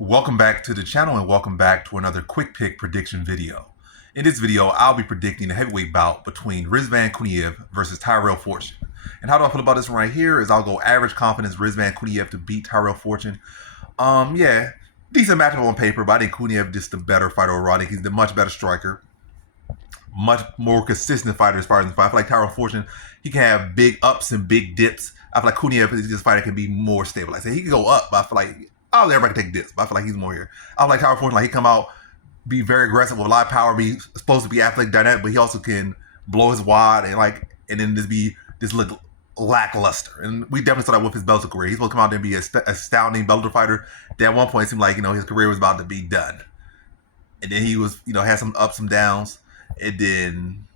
Welcome back to the channel and welcome back to another quick pick prediction video. In this video, I'll be predicting a heavyweight bout between Rizvan Kuniev versus Tyrell Fortune. And how do I feel about this one right here is I'll go average confidence Rizvan Kuniev to beat Tyrell Fortune. Yeah, decent matchup on paper, but I think Kuniev just the better fighter overall. I think he's the much better striker, much more consistent fighter as far as the fight. I feel like Tyrell Fortune, he can have big ups and big dips. I feel like Kuniev is just a fighter that can be more stable. I say he can go up, but I feel like everybody can take dips, but I feel like he's more here. I like Tyrell Fortune, like he come out, be very aggressive with a lot of power, be supposed to be athletic, dynamic, but he also can blow his wad and then just look lackluster. And we definitely saw that with his Bellator career. He's supposed to come out there and be an astounding Bellator fighter. Then at one point it seemed like his career was about to be done. And then he was had some ups and downs, and then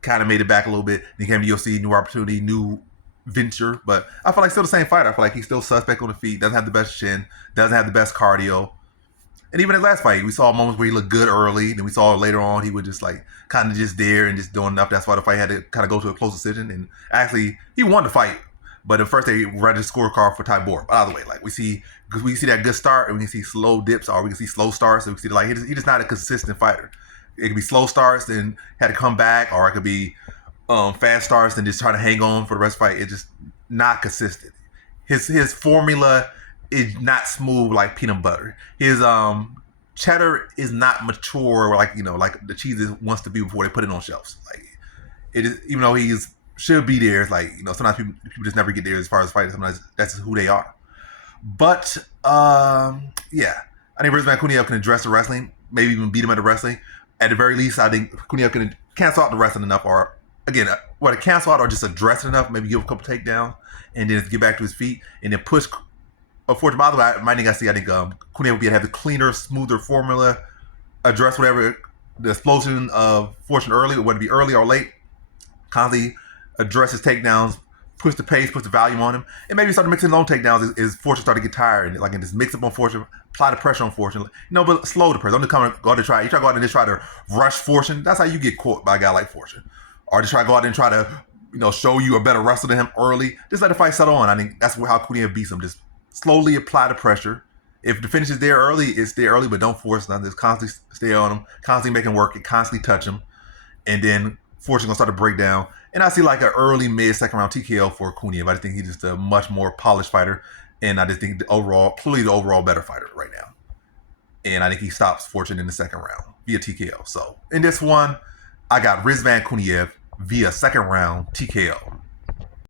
kind of made it back a little bit. Then he came to UFC, new opportunity, new venture, but I feel like still the same fighter. I feel like he's still suspect on the feet, doesn't have the best chin, doesn't have the best cardio. And even his last fight, we saw moments where he looked good early, then we saw later on he would just kind of just there and just doing enough. That's why the fight had to kind of go to a close decision. And actually, he won the fight, but at first they read the scorecard for Tybor. By the way, we see that good start, and we can see slow dips, or we can see slow starts, and we see he's just not a consistent fighter. It could be slow starts, then had to come back, or it could be fast starts and just try to hang on for the rest of the fight. It's just not consistent. His formula is not smooth like peanut butter. His cheddar is not mature like the cheese wants to be before they put it on shelves. Like it is, even though he's should be there. It's sometimes people just never get there as far as fighting. Sometimes that's just who they are. But yeah, I think Rizvan Kuniev can address the wrestling, maybe even beat him at the wrestling. At the very least, I think Kuniev can cancel out the wrestling enough, or again, whether cancel out or just address it enough, maybe give a couple takedowns, and then get back to his feet, and then push. Fortune, by the way, I think Kuniev would have the cleaner, smoother formula, address whatever the explosion of Fortune early, whether it be early or late, constantly address his takedowns, push the pace, push the volume on him, and maybe start mixing long takedowns as Fortune start to get tired, and just mix up on Fortune, apply the pressure on Fortune, but slow the pressure. Don't come go out and try. You try to go out and just try to rush Fortune. That's how you get caught by a guy like Fortune. Or just try to go out and try to, show you a better wrestler than him early. Just let the fight settle on. I think that's how Kuniev beats him. Just slowly apply the pressure. If the finish is there early, it's there early, but don't force nothing. Just constantly stay on him, constantly make him work, and constantly touch him. And then Fortune gonna start to break down. And I see an early mid-second round TKO for Kuniev. I just think he's just a much more polished fighter. And I just think clearly the overall better fighter right now. And I think he stops Fortune in the second round via TKO. So in this one, I got Rizvan Kuniev via second round TKO.